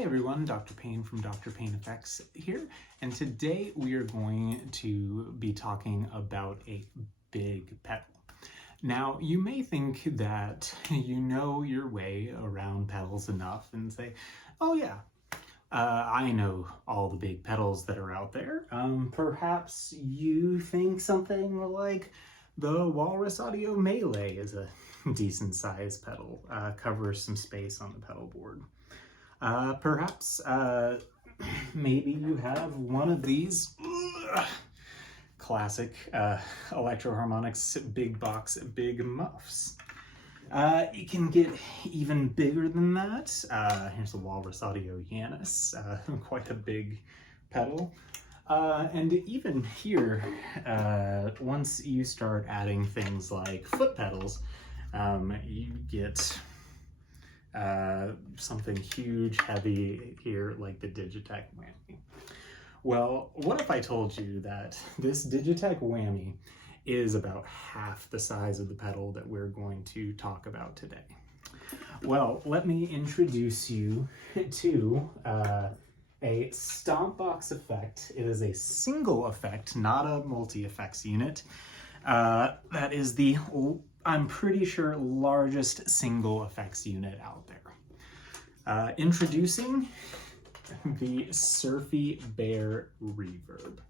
Hi everyone, Dr. Payne from Dr. Payne Effects here, and today we are going to be talking about a big pedal. Now, you may think that you know your way around pedals enough and say, oh yeah, I know all the big pedals that are out there. Perhaps you think something like the Walrus Audio Melee is a decent sized pedal, covers some space on the pedal board. Perhaps maybe you have one of these classic Electro-Harmonix big box big muffs. It can get even bigger than that. Here's the Walrus Audio Yanis, quite a big pedal. And even here, once you start adding things like foot pedals, you get something huge, heavy here, like the Digitech Whammy. Well, what if I told you that this Digitech Whammy is about half the size of the pedal that we're going to talk about today? Well, let me introduce you to a Stomp Box effect. It is a single effect, not a multi-effects unit. That is the, I'm pretty sure, largest single effects unit out there. Introducing the SurfyBear Reverb.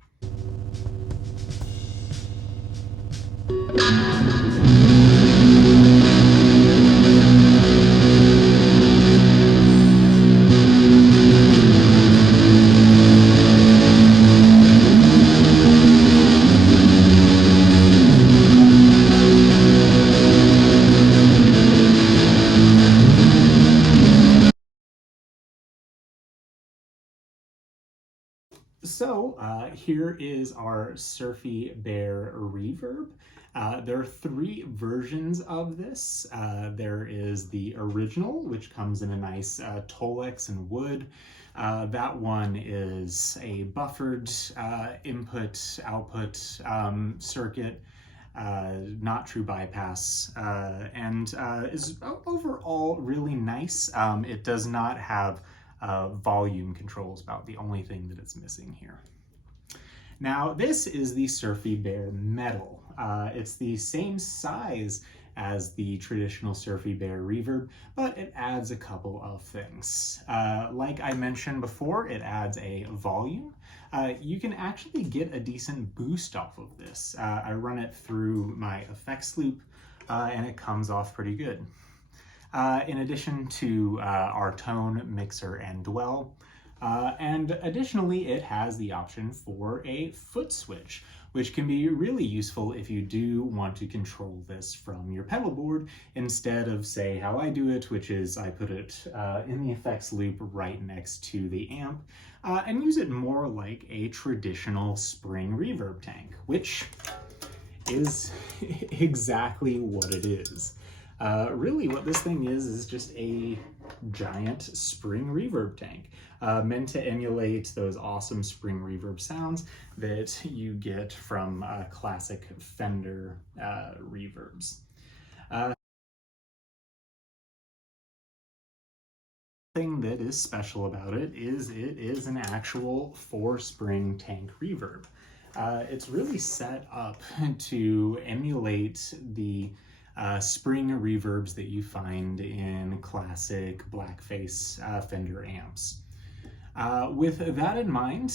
So here is our SurfyBear Reverb. There are three versions of this. There is the original, which comes in a nice Tolex and wood. That one is a buffered input-output circuit, not true bypass, and is overall really nice. It does not have volume controls, about the only thing that it's missing here. Now, this is the SurfyBear Metal. It's the same size as the traditional SurfyBear Reverb, but it adds a couple of things. Like I mentioned before, it adds a volume. You can actually get a decent boost off of this. I run it through my effects loop, and it comes off pretty good. In addition to our tone, mixer, and dwell. And additionally, it has the option for a foot switch, which can be really useful if you do want to control this from your pedal board instead of, say, how I do it, which is I put it in the effects loop right next to the amp and use it more like a traditional spring reverb tank, which is exactly what it is. Really what this thing is just a giant spring reverb tank, meant to emulate those awesome spring reverb sounds that you get from classic Fender reverbs. Thing that is special about it is an actual 4-spring tank reverb. It's really set up to emulate the spring reverbs that you find in classic blackface Fender amps. With that in mind,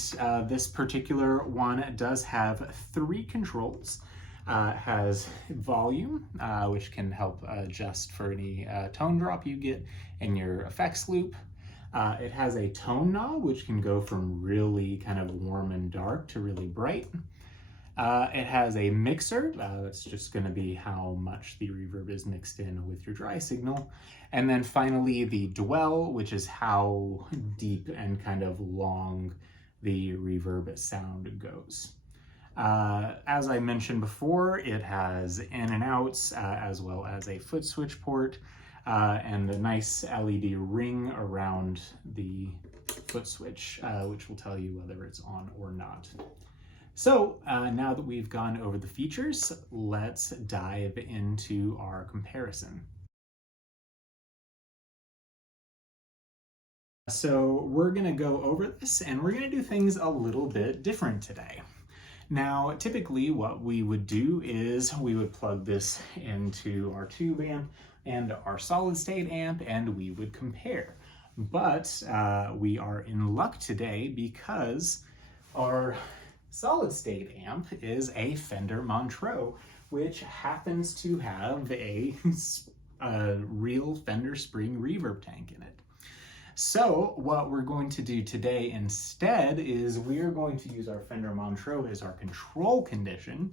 this particular one does have 3 controls. It has volume, which can help adjust for any tone drop you get in your effects loop. It has a tone knob, which can go from really kind of warm and dark to really bright. It has a mixer. That's just going to be how much the reverb is mixed in with your dry signal. And then finally the dwell, which is how deep and kind of long the reverb sound goes. As I mentioned before, it has in and outs, as well as a foot switch port, and a nice LED ring around the foot switch, which will tell you whether it's on or not. So now that we've gone over the features, let's dive into our comparison. So we're going to go over this and we're going to do things a little bit different today. Now, typically what we would do is we would plug this into our tube amp and our solid state amp and we would compare. But we are in luck today because our solid state amp is a Fender Montreux, which happens to have a real Fender spring reverb tank in it. So what we're going to do today instead is we're going to use our Fender Montreux as our control condition,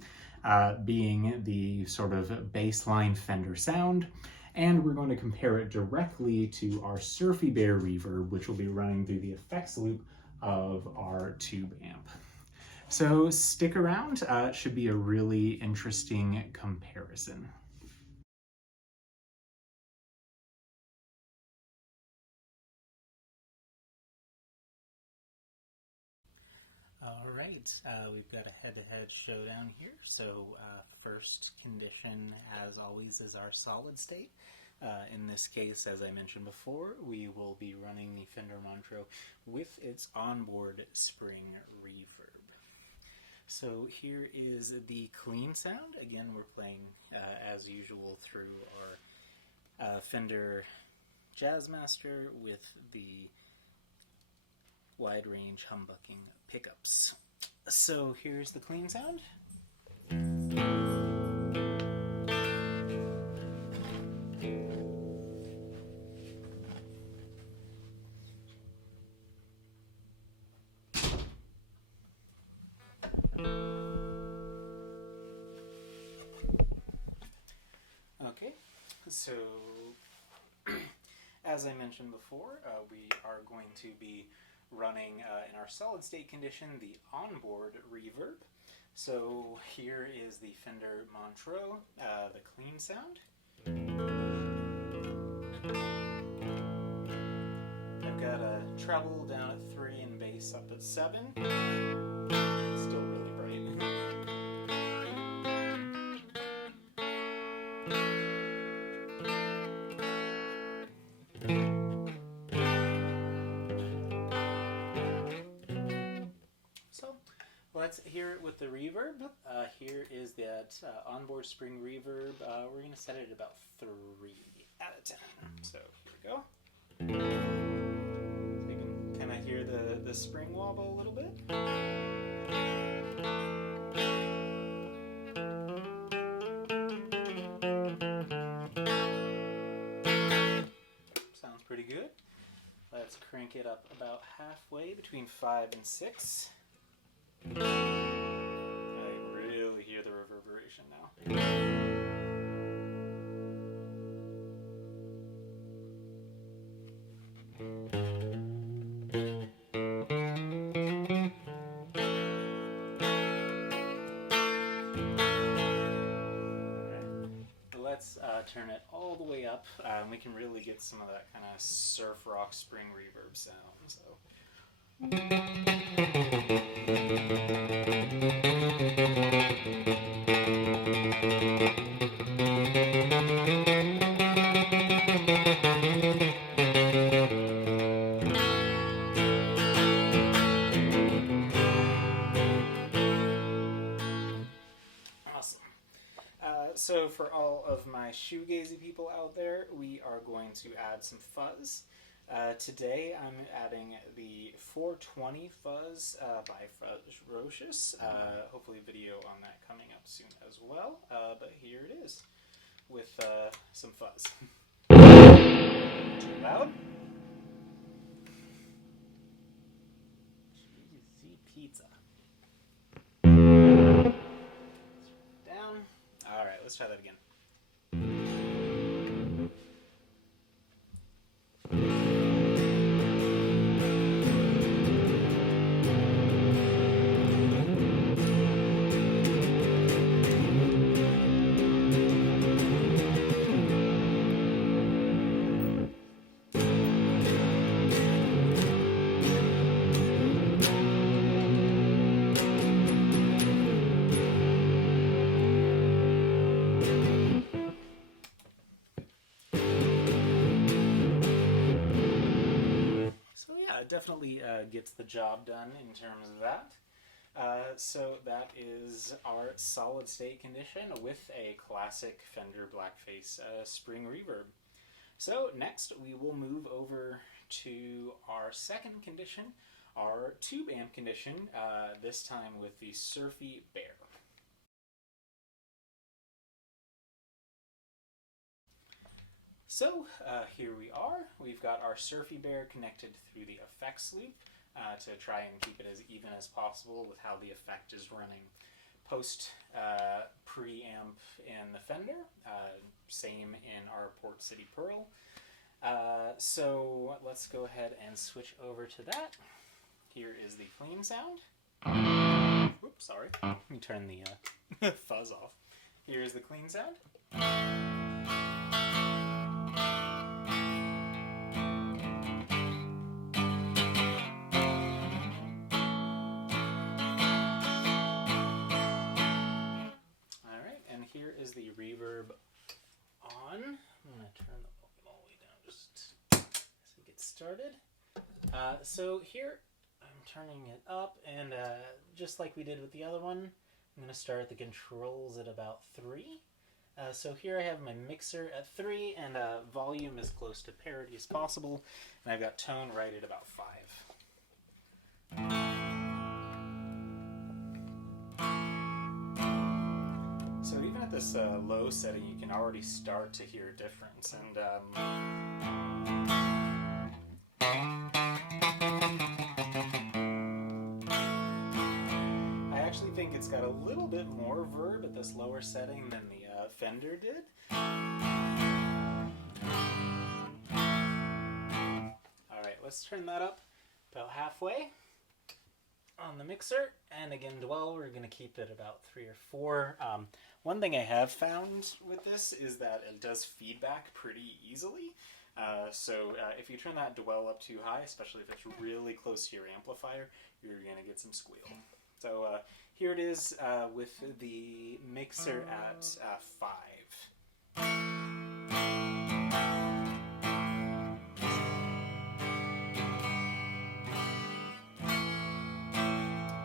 being the sort of baseline Fender sound, and we're going to compare it directly to our SurfyBear reverb, which will be running through the effects loop of our tube amp. So stick around, it should be a really interesting comparison. All right, we've got a head-to-head showdown here. So first condition, as always, is our solid state. In this case, as I mentioned before, we will be running the Fender Montreux with its onboard spring reverb. So here is the clean sound. Again, we're playing as usual through our Fender Jazzmaster with the wide range humbucking pickups. So here's the clean sound. Okay, so as I mentioned before, we are going to be running in our solid state condition the onboard reverb. So here is the Fender Montreux, the clean sound. I've got a treble down at 3 and bass up at 7. It's still really bright. Let's hear it with the reverb. Here is that onboard spring reverb. We're going to set it at about 3 out of 10. So here we go. So you can kind of hear the spring wobble a little bit. Sounds pretty good. Let's crank it up about halfway between 5 and 6. I really hear the reverberation now. Let's turn it all the way up. We can really get some of that kind of surf rock spring reverb sound. So. Awesome. So for all of my shoegazy people out there, we are going to add some fuzz. Today I'm adding the 420 fuzz by Ferocious. Hopefully video on that coming up soon as well. But here it is with some fuzz. Too loud? Cheesy pizza. Down. Alright, let's try that again. definitely gets the job done in terms of that. So that is our solid state condition with a classic Fender Blackface spring reverb. So next we will move over to our second condition, our tube amp condition, this time with the SurfyBear. So here we are. We've got our SurfyBear connected through the effects loop to try and keep it as even as possible with how the effect is running. Post preamp in the Fender, same in our Port City Pearl. So let's go ahead and switch over to that. Here is the clean sound. Whoops, sorry. Let me turn the fuzz off. Here's the clean sound. Here is the reverb on. I'm going to turn the volume all the way down just as we get started. So here I'm turning it up, and just like we did with the other one, I'm going to start the controls at about 3. So here I have my mixer at 3, and volume as close to parity as possible, and I've got tone right at about 5. So even at this low setting, you can already start to hear a difference. And I actually think it's got a little bit more verb at this lower setting than the Fender did. Alright, let's turn that up about halfway on the mixer, and again, dwell, we're going to keep it about 3 or 4. One thing I have found with this is that it does feedback pretty easily. So if you turn that dwell up too high, especially if it's really close to your amplifier, you're going to get some squeal. So here it is with the mixer at 5.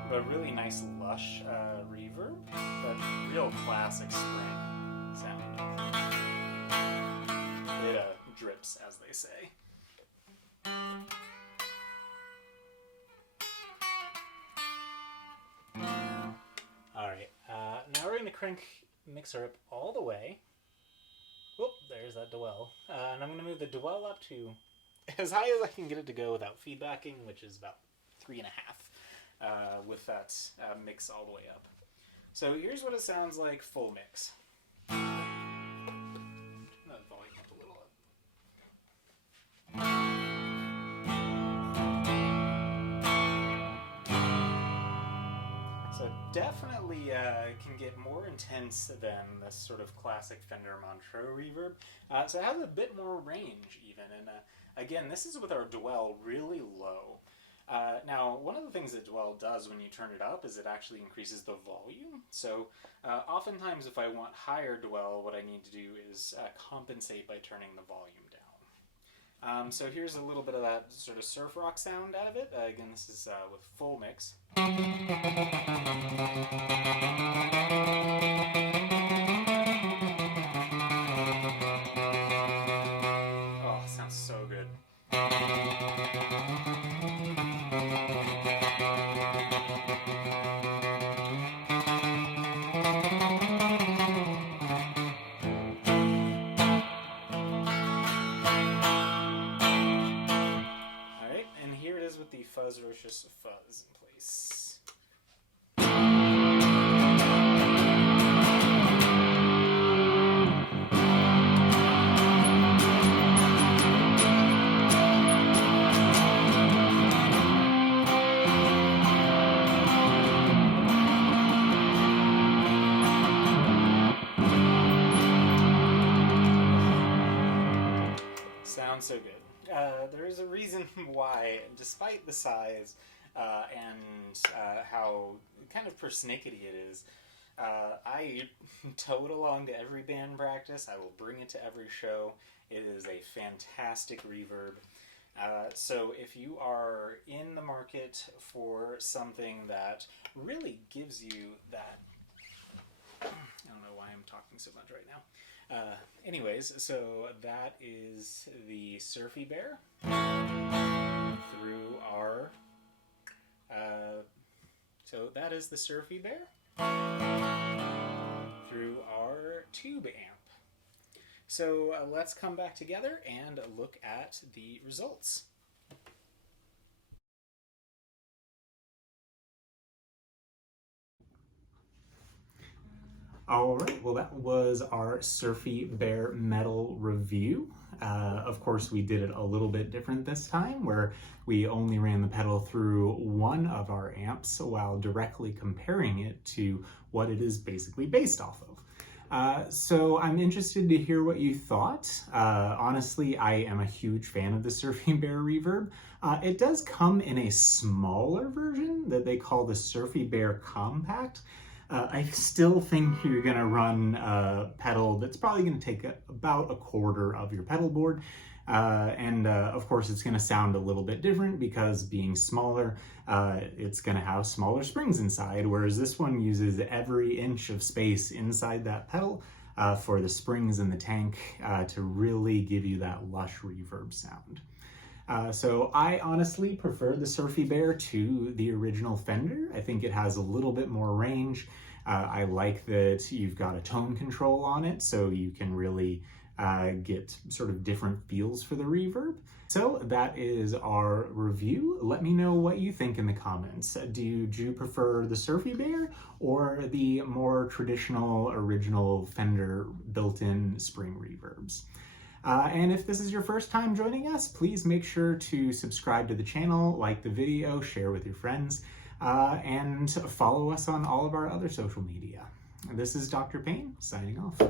A really nice lush reverb, but real classic spring sound. It drips, as they say. Alright, now we're going to crank mixer up all the way. Whoop, there's that dwell. And I'm going to move the dwell up to as high as I can get it to go without feedbacking, which is about 3.5. With that mix all the way up. So here's what it sounds like full mix. Turn that volume up a little. So definitely can get more intense than this sort of classic Fender Montreux reverb. So it has a bit more range even. And again, this is with our dwell really low. Now, one of the things that dwell does when you turn it up is it actually increases the volume. So oftentimes if I want higher dwell, what I need to do is compensate by turning the volume down. So here's a little bit of that sort of surf rock sound out of it. Again, this is with full mix. Oh, it sounds so good. Fuzzrocious fuzz in place. Sounds so good. There is a reason why, despite the size and how kind of persnickety it is, I tow it along to every band practice. I will bring it to every show. It is a fantastic reverb. So if you are in the market for something that really gives you that, I don't know why I'm talking so much right now. Anyways, so that is the SurfyBear through our, so that is the SurfyBear through our tube amp. So let's come back together and look at the results. All right, well, that was our SurfyBear metal review. Of course, we did it a little bit different this time, where we only ran the pedal through one of our amps while directly comparing it to what it is basically based off of. So I'm interested to hear what you thought. Honestly, I am a huge fan of the SurfyBear reverb. It does come in a smaller version that they call the SurfyBear Compact. I still think you're gonna run a pedal that's probably gonna take about a quarter of your pedal board. Of course it's gonna sound a little bit different because being smaller, it's gonna have smaller springs inside, whereas this one uses every inch of space inside that pedal for the springs in the tank to really give you that lush reverb sound. So I honestly prefer the SurfyBear to the original Fender. I think it has a little bit more range. I like that you've got a tone control on it, so you can really get sort of different feels for the reverb. So that is our review. Let me know what you think in the comments. Do you prefer the SurfyBear or the more traditional original Fender built-in spring reverbs? And if this is your first time joining us, please make sure to subscribe to the channel, like the video, share with your friends, and follow us on all of our other social media. This is Dr. Payne, signing off.